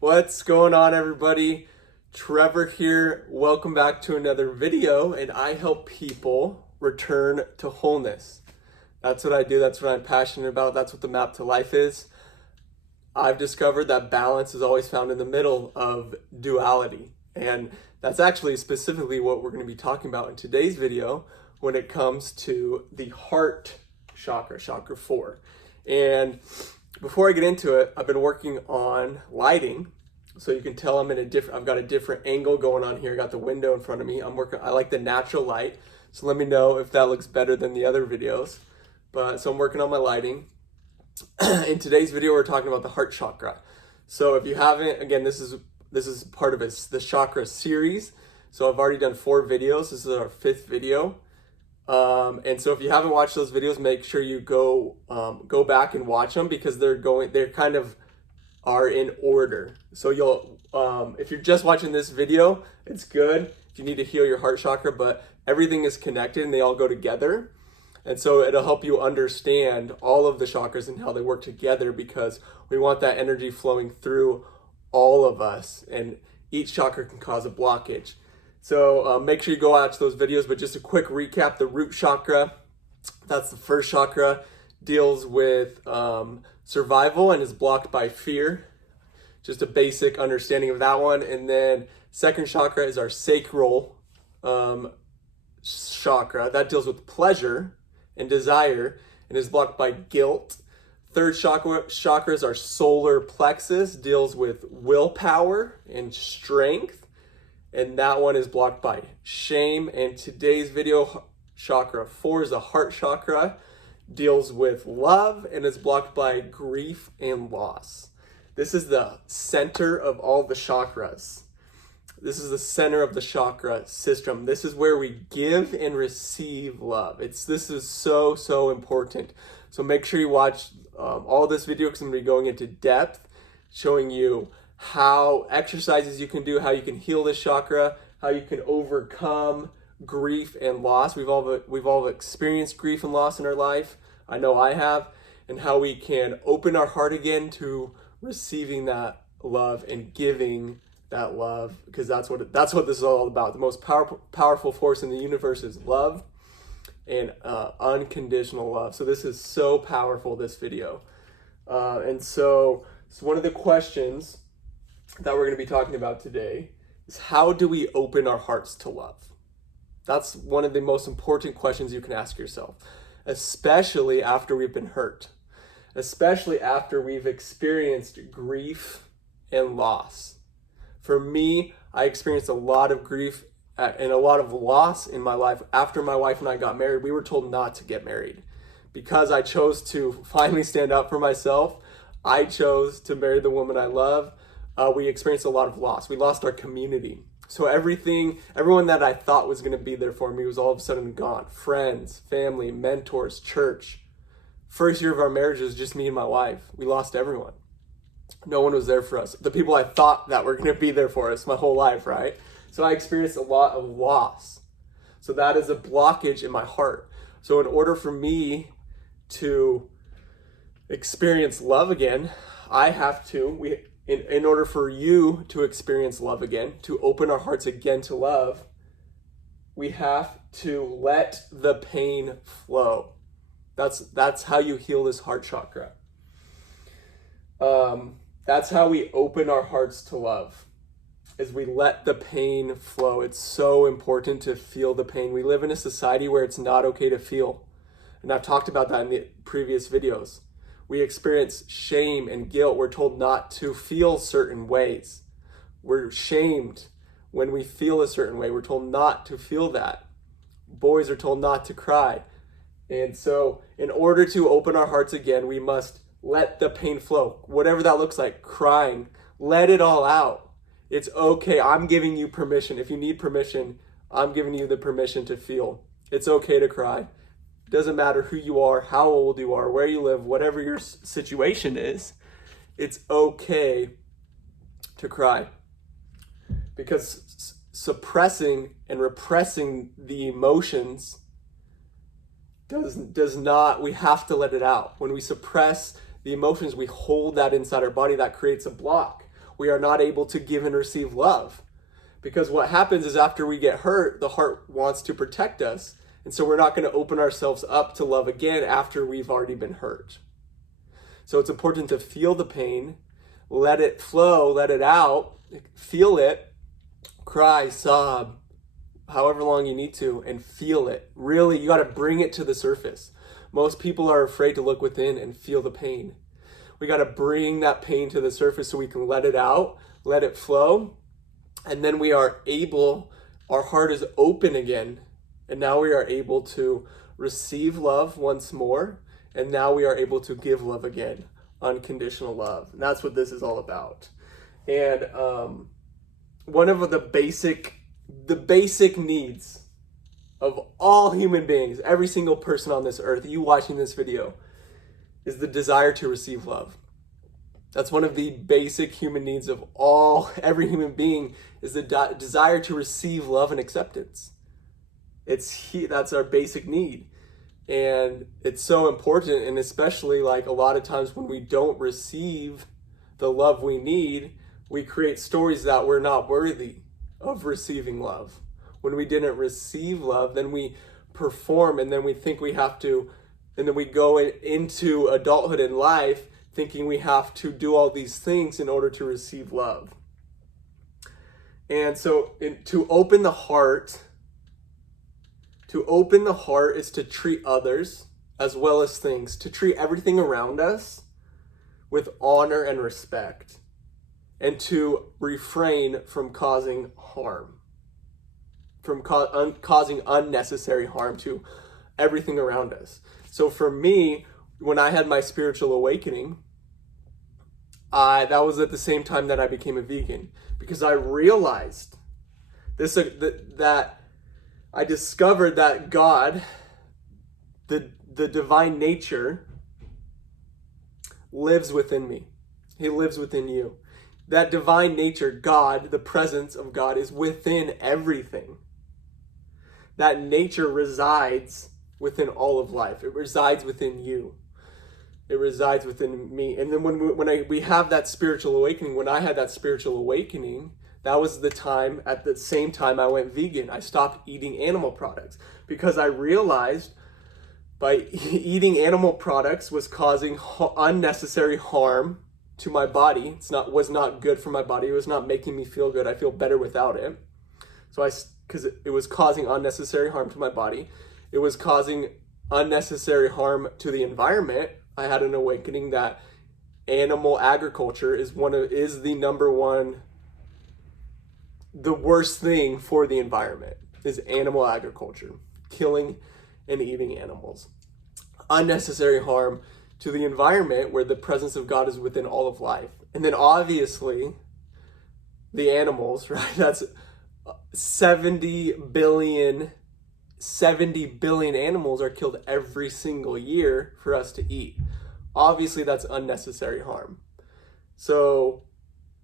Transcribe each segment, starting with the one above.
What's going on, everybody? Trevor here. Welcome back to another video, and I help people return to wholeness. That's what I do. That's what I'm passionate about. That's what the map to life is. I've discovered that balance is always found in the middle of duality, and that's actually specifically what we're going to be talking about in today's video when it comes to the heart chakra, chakra 4. And before I get into it, I've been working on lighting. So you can tell I've got a different angle going on here. I got the window in front of me. I like the natural light. So let me know if that looks better than the other videos. So I'm working on my lighting. In today's video, we're talking about the heart chakra. So if you haven't, again, this is part of the chakra series. So I've already done 4 videos. This is our 5th video. And so if you haven't watched those videos, make sure you go back and watch them, because they're kind of are in order. So if you're just watching this video, it's good if you need to heal your heart chakra, but everything is connected and they all go together. And so it'll help you understand all of the chakras and how they work together, because we want that energy flowing through all of us, and each chakra can cause a blockage. So make sure you go watch those videos, but just a quick recap: the root chakra, that's the first chakra, deals with survival and is blocked by fear. Just a basic understanding of that one. And then second chakra is our sacral chakra. That deals with pleasure and desire and is blocked by guilt. Third chakra is our solar plexus, deals with willpower and strength, and that one is blocked by shame. And today's video, chakra 4, is the heart chakra, deals with love and is blocked by grief and loss. This is the center of all the chakras. This is the center of the chakra system. This is where we give and receive love. This is so important. So make sure you watch all this video, because I'm going to be going into depth, showing you how exercises you can do, how you can heal this chakra, how you can overcome grief and loss. We've all experienced grief and loss in our life. I know I have. And how we can open our heart again to receiving that love and giving that love, because that's what this is all about. The most powerful force in the universe is love, and unconditional love. So this is so powerful, this video. And so one of the questions that we're going to be talking about today is, how do we open our hearts to love? That's one of the most important questions you can ask yourself, especially after we've been hurt, especially after we've experienced grief and loss. For me, I experienced a lot of grief and a lot of loss in my life. After my wife and I got married, we were told not to get married because I chose to finally stand up for myself. I chose to marry the woman I love. We experienced a lot of loss. We lost our community. So everyone that I thought was going to be there for me was all of a sudden gone. Friends, family, mentors, church. First year of our marriage was just me and my wife. We lost everyone. No one was there for us. The people I thought that were going to be there for us my whole life, right? So I experienced a lot of loss. So that is a blockage in my heart. So in order for me to experience love again, in order for you to experience love again, to open our hearts again to love, we have to let the pain flow. That's how you heal this heart chakra. That's how we open our hearts to love, is we let the pain flow. It's so important to feel the pain. We live in a society where it's not okay to feel. And I've talked about that in the previous videos. We experience shame and guilt. We're told not to feel certain ways. We're shamed when we feel a certain way. We're told not to feel that. Boys are told not to cry. And so in order to open our hearts again, we must let the pain flow. Whatever that looks like, crying, let it all out. It's okay. I'm giving you permission. If you need permission, I'm giving you the permission to feel. It's okay to cry. It doesn't matter who you are, how old you are, where you live, whatever your situation is, it's okay to cry. Because suppressing and repressing the emotions does not, we have to let it out. When we suppress the emotions, we hold that inside our body. That creates a block. we are not able to give and receive love. Because what happens is after we get hurt, the heart wants to protect us. And so we're not going to open ourselves up to love again after we've already been hurt. So it's important to feel the pain, let it flow, let it out, feel it, cry, sob, however long you need to, and feel it. Really, you got to bring it to the surface. Most people are afraid to look within and feel the pain. We got to bring that pain to the surface so we can let it out, let it flow, and then we are able, our heart is open again, and now we are able to receive love once more, and now we are able to give love again, unconditional love. And that's what this is all about. And one of the basic needs of all human beings, every single person on this earth, you watching this video, is the desire to receive love. That's one of the basic human needs of every human being, is the desire to receive love and acceptance. That's our basic need. And it's so important, and especially like a lot of times when we don't receive the love we need, we create stories that we're not worthy of receiving love. When we didn't receive love, then we perform, and then we think we have to, and then we go into adulthood in life thinking we have to do all these things in order to receive love. And so to open the heart is to treat others as well as things, to treat everything around us with honor and respect, and to refrain from causing harm, from causing unnecessary harm to everything around us. So for me, when I had my spiritual awakening, that was at the same time that I became a vegan, because I realized that I discovered that God, the divine nature, lives within me. He lives within you. That divine nature, God, the presence of God, is within everything. That nature resides within all of life. It resides within you. It resides within me. And then when we have that spiritual awakening, when I had that spiritual awakening, that was the time, at the same time I went vegan. I stopped eating animal products because I realized by eating animal products was causing unnecessary harm to my body. Was not good for my body. It was not making me feel good. I feel better without it. Because it was causing unnecessary harm to my body. It was causing unnecessary harm to the environment. I had an awakening that animal agriculture is the number one, the worst thing for the environment is animal agriculture, killing and eating animals. Unnecessary harm to the environment where the presence of God is within all of life. And then obviously the animals, right? That's 70 billion animals are killed every single year for us to eat. Obviously that's unnecessary harm. So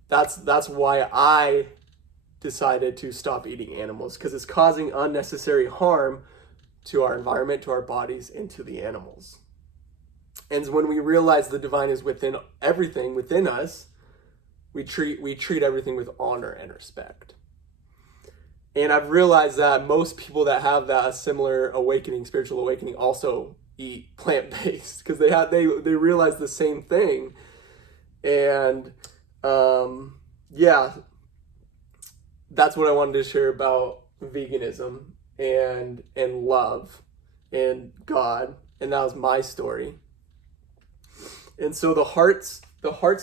that's why I decided to stop eating animals, because it's causing unnecessary harm to our environment, to our bodies, and to the animals. And when we realize the divine is within everything within us, we treat everything with honor and respect. And I've realized that most people that have that similar awakening, spiritual awakening, also eat plant-based, because they realize the same thing. And that's what I wanted to share about veganism and love and God. And that was my story. And so the heart's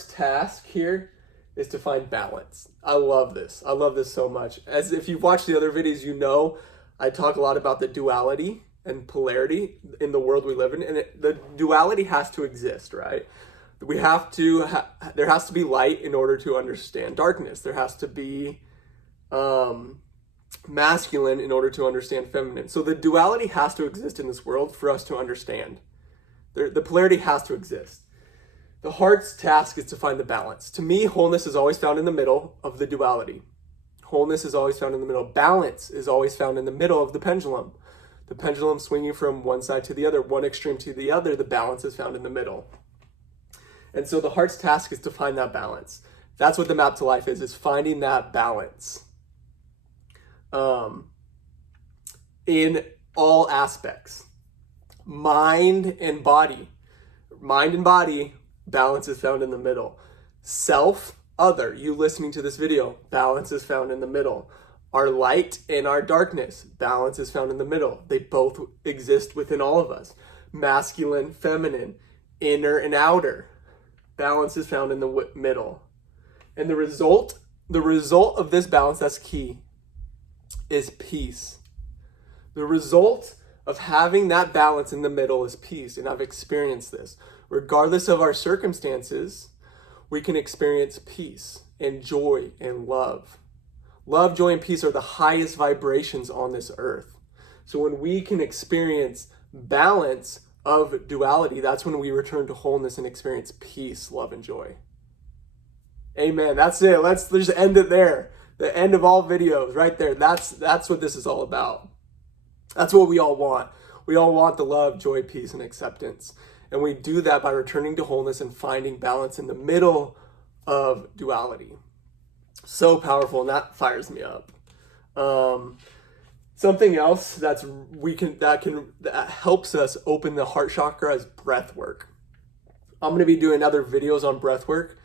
task here is to find balance. I love this. I love this so much. As if you've watched the other videos, you know I talk a lot about the duality and polarity in the world we live in. And the duality has to exist, right? We have to, there has to be light in order to understand darkness. There has to be masculine in order to understand feminine. So the duality has to exist in this world for us to understand. The polarity has to exist. The heart's task is to find the balance. To me, wholeness is always found in the middle of the duality. Wholeness is always found in the middle. Balance is always found in the middle of the pendulum. The pendulum swinging from one side to the other, one extreme to the other, the balance is found in the middle. And so the heart's task is to find that balance. That's what the map to life is finding that balance in all aspects. Mind and body. Mind and body, balance is found in the middle. Self, other, you listening to this video, balance is found in the middle. Our light and our darkness, balance is found in the middle. They both exist within all of us. Masculine, feminine, inner and outer, balance is found in the middle. And the result of this balance, that's key, is peace. The result of having that balance in the middle is peace. And I've experienced this. Regardless of our circumstances, we can experience peace and joy and love. Love, joy, and peace are the highest vibrations on this earth. So when we can experience balance of duality, that's when we return to wholeness and experience peace, love, and joy. Amen. That's it. Let's just end it there. The end of all videos right there. That's what this is all about. That's what we all want. We all want the love, joy, peace, and acceptance. And we do that by returning to wholeness and finding balance in the middle of duality. So powerful, and that fires me up. Something else that helps us open the heart chakra is breath work. I'm going to be doing other videos on breath work,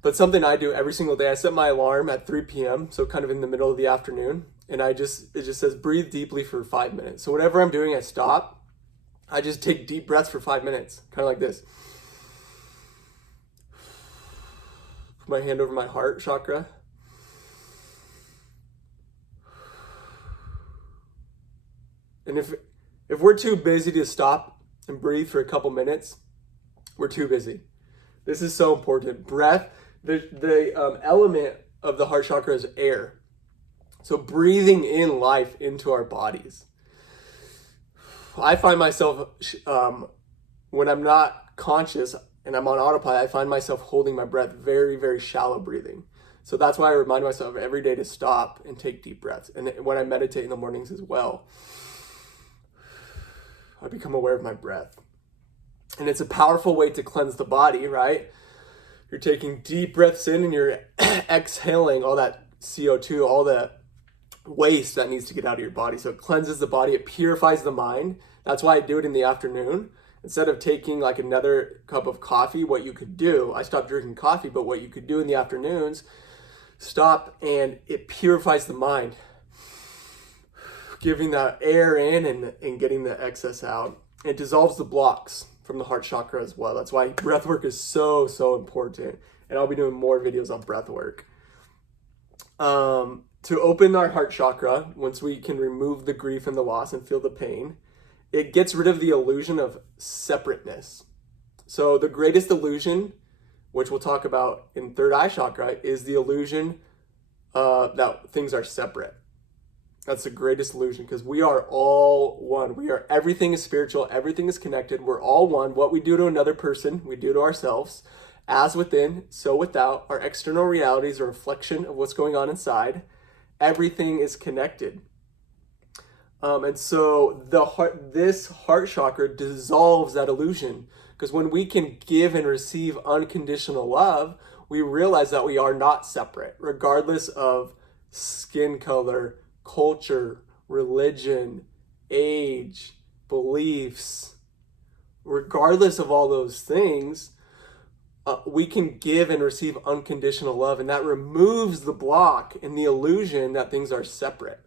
but something I do every single day, I set my alarm at 3 p.m., so kind of in the middle of the afternoon, and it just says breathe deeply for 5 minutes. So whatever I'm doing, I stop. I just take deep breaths for 5 minutes, kind of like this. Put my hand over my heart chakra. And if we're too busy to stop and breathe for a couple minutes, we're too busy. This is so important. Breath, the element of the heart chakra is air. So breathing in life into our bodies. I find myself, when I'm not conscious and I'm on autopilot, I find myself holding my breath, very, very shallow breathing. So that's why I remind myself every day to stop and take deep breaths. And when I meditate in the mornings as well, I become aware of my breath. And it's a powerful way to cleanse the body, right? You're taking deep breaths in and you're exhaling all that CO2, all the waste that needs to get out of your body. So it cleanses the body, it purifies the mind. That's why I do it in the afternoon. Instead of taking like another cup of coffee, what you could do, I stopped drinking coffee, but what you could do in the afternoons, stop and it purifies the mind. Giving that air in and getting the excess out. It dissolves the blocks from the heart chakra as well. That's why breathwork is so, so important. And I'll be doing more videos on breathwork. To open our heart chakra, once we can remove the grief and the loss and feel the pain, it gets rid of the illusion of separateness. So the greatest illusion, which we'll talk about in third eye chakra, is the illusion that things are separate. That's the greatest illusion, because we are all one. Everything is spiritual. Everything is connected. We're all one. What we do to another person, we do to ourselves. As within, so without. Our external reality is a reflection of what's going on inside. Everything is connected. And so this heart chakra dissolves that illusion, because when we can give and receive unconditional love, we realize that we are not separate, regardless of skin color, culture, religion, age, beliefs. Regardless of all those things, we can give and receive unconditional love, and that removes the block and the illusion that things are separate.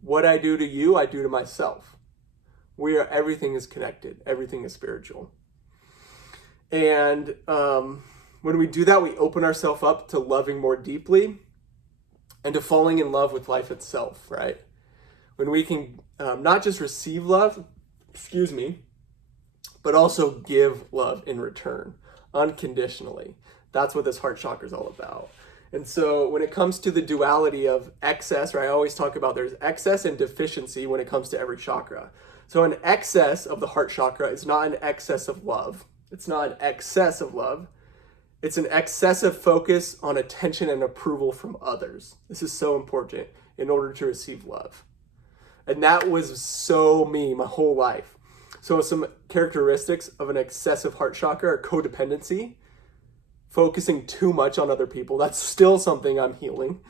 What I do to you, I do to myself. Everything is connected. Everything is spiritual. And when we do that, we open ourselves up to loving more deeply and to falling in love with life itself, right? When we can not just receive love, but also give love in return, unconditionally. That's what this heart chakra is all about. And so when it comes to the duality of excess, right, I always talk about there's excess and deficiency when it comes to every chakra. So an excess of the heart chakra is not an excess of love. It's not an excess of love. It's an excessive focus on attention and approval from others. This is so important in order to receive love. And that was so me my whole life. So some characteristics of an excessive heart chakra are codependency, focusing too much on other people. That's still something I'm healing.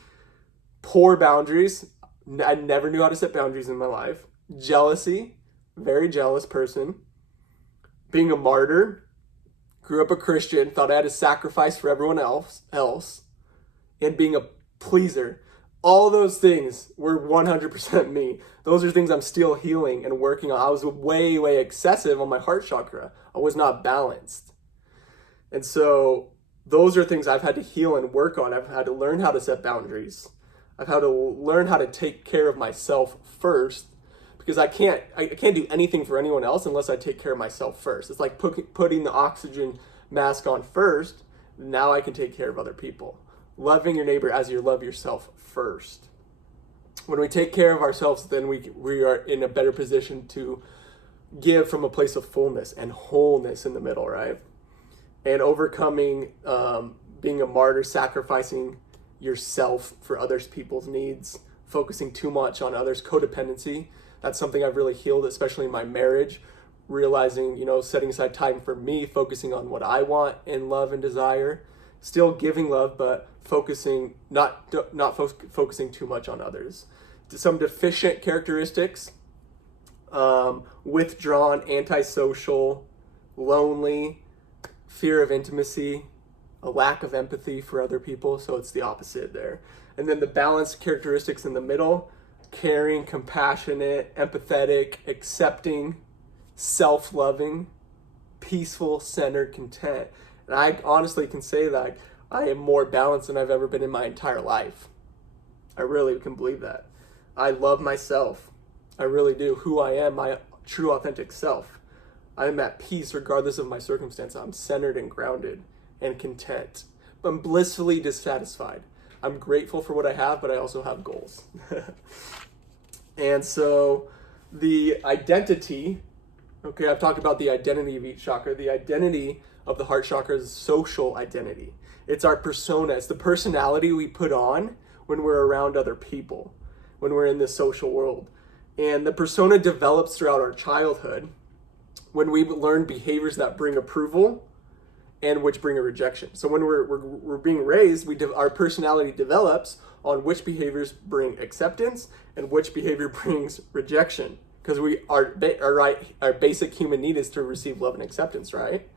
Poor boundaries. I never knew how to set boundaries in my life. Jealousy, very jealous person. Being a martyr. Grew up a Christian, thought I had to sacrifice for everyone else. And being a pleaser. All those things were 100% me. Those are things I'm still healing and working on. I was way, way excessive on my heart chakra. I was not balanced. And so those are things I've had to heal and work on. I've had to learn how to set boundaries. I've had to learn how to take care of myself first, because I can't do anything for anyone else unless I take care of myself first. It's like putting the oxygen mask on first. Now I can take care of other people. Loving your neighbor as you love yourself first. When we take care of ourselves, then we are in a better position to give from a place of fullness and wholeness in the middle, right? And overcoming being a martyr, sacrificing yourself for others people's needs, focusing too much on others, codependency. That's something I've really healed, especially in my marriage, realizing, setting aside time for me, focusing on what I want in love and desire, still giving love, but focusing, not focusing too much on others. Some deficient characteristics, withdrawn, antisocial, lonely, fear of intimacy, a lack of empathy for other people, so it's the opposite there. And then the balanced characteristics in the middle, caring, compassionate, empathetic, accepting, self-loving, peaceful, centered, content. And I honestly can say that I am more balanced than I've ever been in my entire life. I really can believe that. I love myself. I really do. Who I am, my true authentic self. I'm at peace regardless of my circumstance. I'm centered and grounded and content. I'm blissfully dissatisfied. I'm grateful for what I have, but I also have goals. And so the identity, okay, I've talked about the identity of each chakra. The identity of the heart chakra is social identity. It's our persona. It's the personality we put on when we're around other people, when we're in the social world. And the persona develops throughout our childhood when we learn behaviors that bring approval and which bring a rejection. So when we're being raised, our personality develops on which behaviors bring acceptance and which behavior brings rejection. Because our basic human need is to receive love and acceptance, right?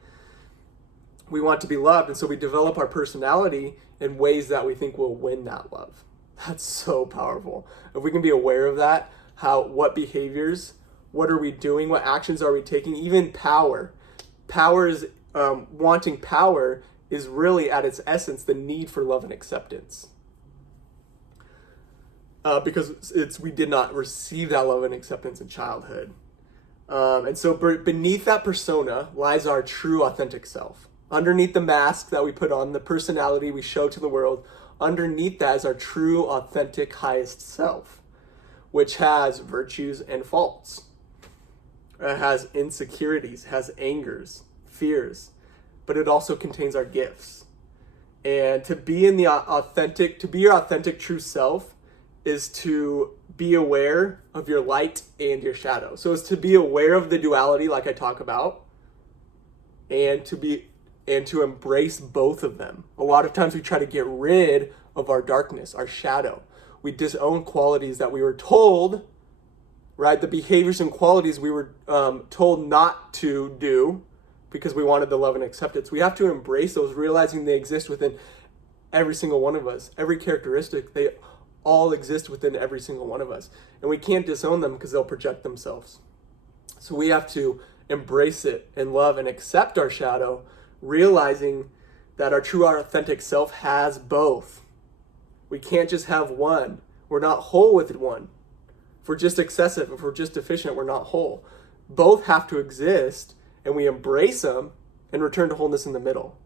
We want to be loved, and so we develop our personality in ways that we think will win that love. That's so powerful. If we can be aware of that, what behaviors, what are we doing, what actions are we taking, even power. Power is, wanting power is really at its essence the need for love and acceptance. Because we did not receive that love and acceptance in childhood. And so beneath that persona lies our true authentic self. Underneath the mask that we put on, the personality we show to the world, underneath that is our true authentic highest self, which has virtues and faults. It has insecurities, has angers, fears, but it also contains our gifts. And to be your authentic true self is to be aware of your light and your shadow. So it's to be aware of the duality like I talk about, and to embrace both of them. A lot of times we try to get rid of our darkness, our shadow. We disown qualities that we were told, right? The behaviors and qualities we were told not to do because we wanted the love and acceptance. We have to embrace those, realizing they exist within every single one of us. Every characteristic, they all exist within every single one of us. And we can't disown them because they'll project themselves. So we have to embrace it and love and accept our shadow, realizing that our true authentic self has both. We can't just have one. We're not whole with one. If we're just excessive, if we're just deficient, we're not whole. Both have to exist, and we embrace them and return to wholeness in the middle.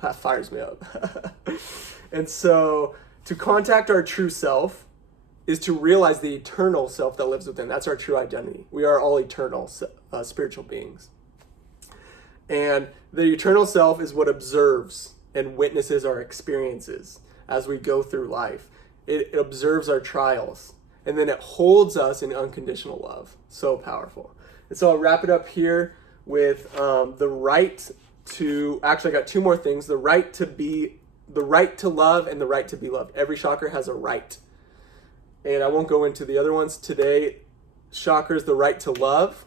That fires me up. And so to contact our true self is to realize the eternal self that lives within. That's our true identity. We are all eternal spiritual beings. And the eternal self is what observes and witnesses our experiences as we go through life. It observes our trials, and then it holds us in unconditional love. So powerful. And so I'll wrap it up here with the right to, actually I got two more things, the right to love and the right to be loved. Every chakra has a right. And I won't go into the other ones today. Chakra is the right to love,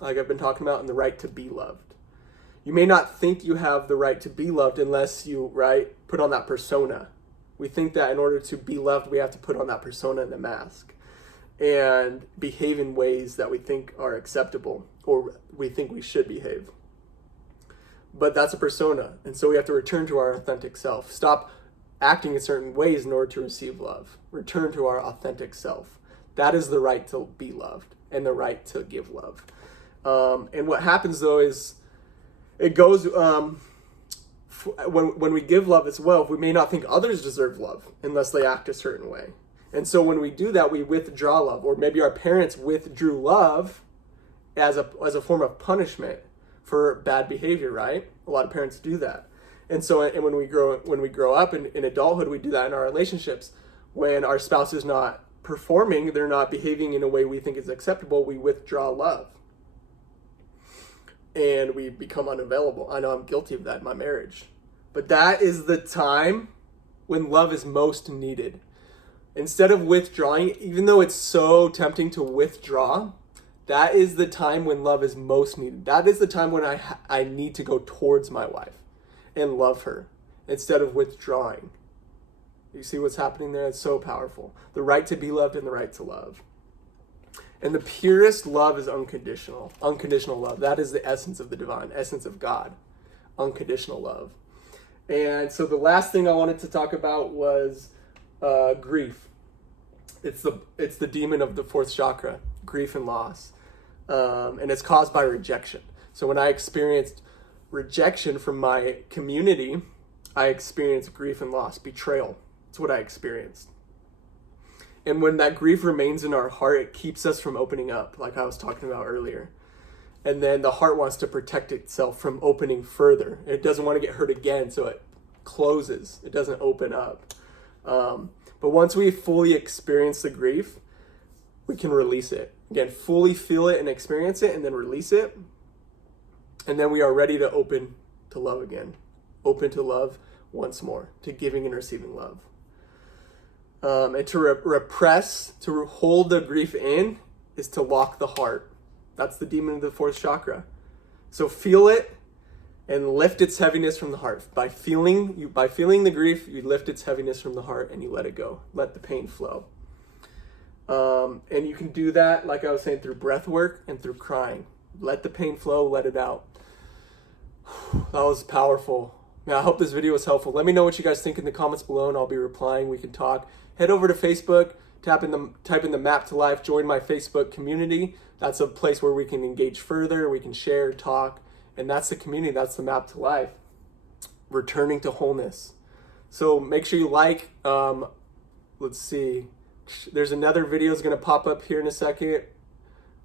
like I've been talking about, and the right to be loved. You may not think you have the right to be loved unless you, put on that persona. We think that in order to be loved, we have to put on that persona and the mask and behave in ways that we think are acceptable or we think we should behave. But that's a persona. And so we have to return to our authentic self. Stop acting in certain ways in order to receive love. Return to our authentic self. That is the right to be loved and the right to give love. And what happens though is it goes, when we give love as well, we may not think others deserve love unless they act a certain way. And so when we do that, we withdraw love, or maybe our parents withdrew love as a form of punishment for bad behavior, right? A lot of parents do that. And so, and when we grow up in adulthood, we do that in our relationships. When our spouse is not performing, they're not behaving in a way we think is acceptable, we withdraw love. And we become unavailable. I know I'm guilty of that in my marriage. But that is the time when love is most needed. Instead of withdrawing, even though it's so tempting to withdraw, that is the time when love is most needed. That is the time when I need to go towards my wife and love her instead of withdrawing. You see what's happening there? It's so powerful. The right to be loved and the right to love. And the purest love is unconditional. Unconditional love. That is the essence of the divine, essence of God. Unconditional love. And so the last thing I wanted to talk about was grief. It's the demon of the fourth chakra, grief and loss. And it's caused by rejection. So when I experienced rejection from my community, I experienced grief and loss, betrayal. That's what I experienced. And when that grief remains in our heart, it keeps us from opening up, like I was talking about earlier. And then the heart wants to protect itself from opening further. It doesn't want to get hurt again, so it closes. It doesn't open up. But once we fully experience the grief, we can release it. Again, fully feel it and experience it and then release it. And then we are ready to open to love again. Open to love once more, to giving and receiving love. And to repress, to hold the grief in, is to lock the heart. That's the demon of the fourth chakra. So feel it and lift its heaviness from the heart. By feeling the grief, you lift its heaviness from the heart and you let it go. Let the pain flow. And you can do that, like I was saying, through breath work and through crying. Let the pain flow, let it out. That was powerful. Yeah, I hope this video was helpful. Let me know what you guys think in the comments below and I'll be replying. We can talk. Head over to Facebook, type in the map to life, join my Facebook community. That's a place where we can engage further, we can share, talk, and that's the community, that's the map to life. Returning to wholeness. So make sure you like, let's see, there's another video is gonna pop up here in a second.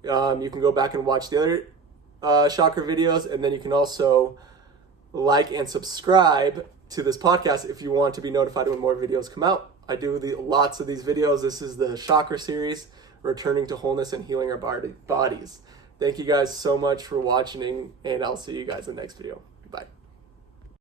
You can go back and watch the other chakra videos, and then you can also like and subscribe to this podcast if you want to be notified when more videos come out. I do lots of these videos. This is the chakra series, returning to wholeness and healing our bodies. Thank you guys so much for watching, and I'll see you guys in the next video. Bye.